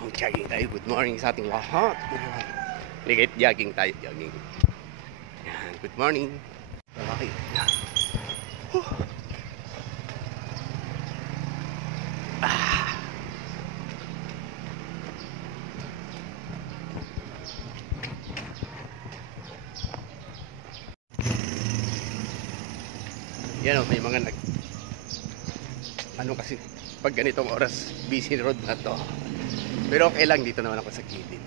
Jogging tayo. Good morning sa ating lahat. Ligay, jogging tayo. Jogging. Yan. Good morning. Okay. Yan o, may mga ano kasi, pag ganitong oras, busy road na to. Pero okay lang, dito naman ako sa gilid.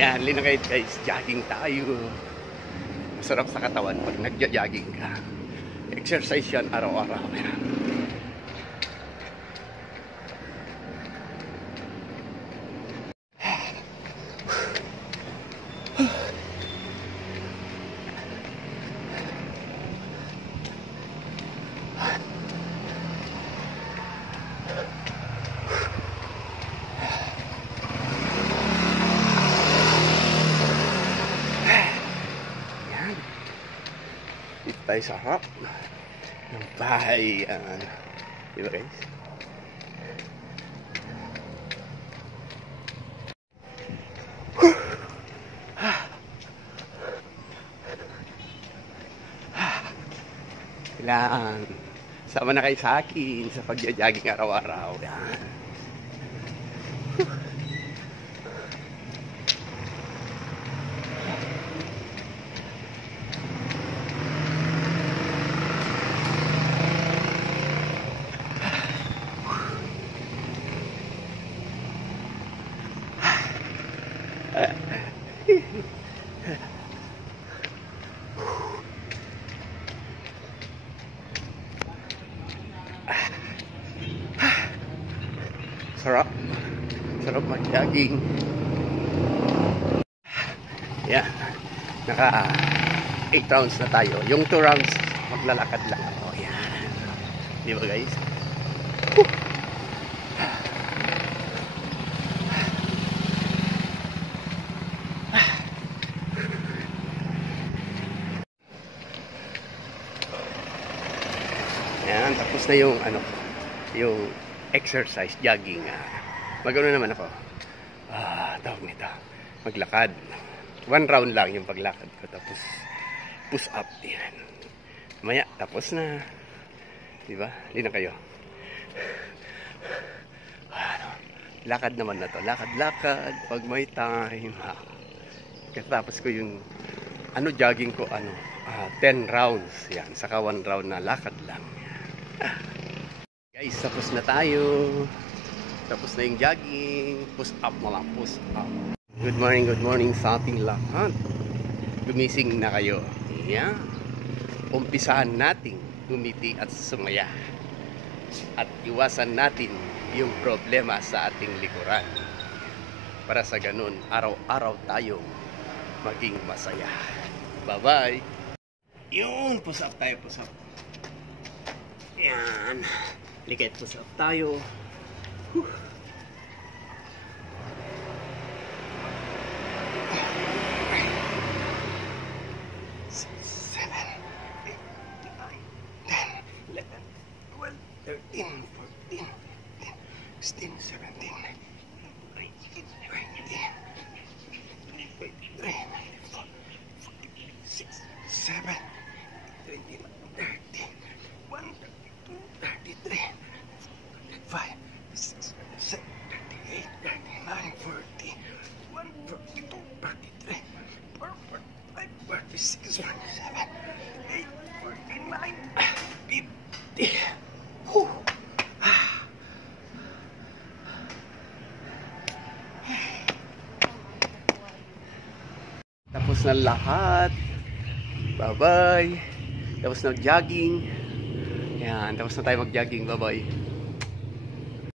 Yan, lina kayo guys, jogging tayo. Masarap sa katawan pag nagja-jogging ka. Exercise yan araw-araw. Dito tayo sa harap ng bahay. Diba guys? Kailangan sama na kayo sa akin sa pagja-jogging araw-araw. Yan. Sarap mag-jogging. Yan. Naka 8 rounds na tayo. Yung 2 rounds maglalakad lang ako. Yan. Di ba guys? Yan. Tapos na yung yung exercise, jogging. Magano naman ako. Tawag nito. Maglakad. 1 round lang yung paglakad ko. Tapos, push up. Yan. Maya, tapos na. Diba? Hindi na kayo. Lakad naman na to. Lakad-lakad. Pag may time. Katapos ko yung, jogging ko, 10 rounds. Yan. Saka 1 round na lakad lang. Guys, tapos na tayo. Tapos na yung jogging. Push up na lang. Push up. Good morning sa ating lahat. Gumising na kayo. Yeah. Umpisahan natin gumiti at sumaya. At iwasan natin yung problema sa ating likuran. Para sa ganun, araw-araw tayong maging masaya. Bye-bye. Yun, push up tayo. Push up. Yan. Likit, push up tayo. Whew. Whew. Tapos na lahat. Bye-bye. Tapos na jogging. Yan, tapos na tayo mag-jogging. Bye-bye.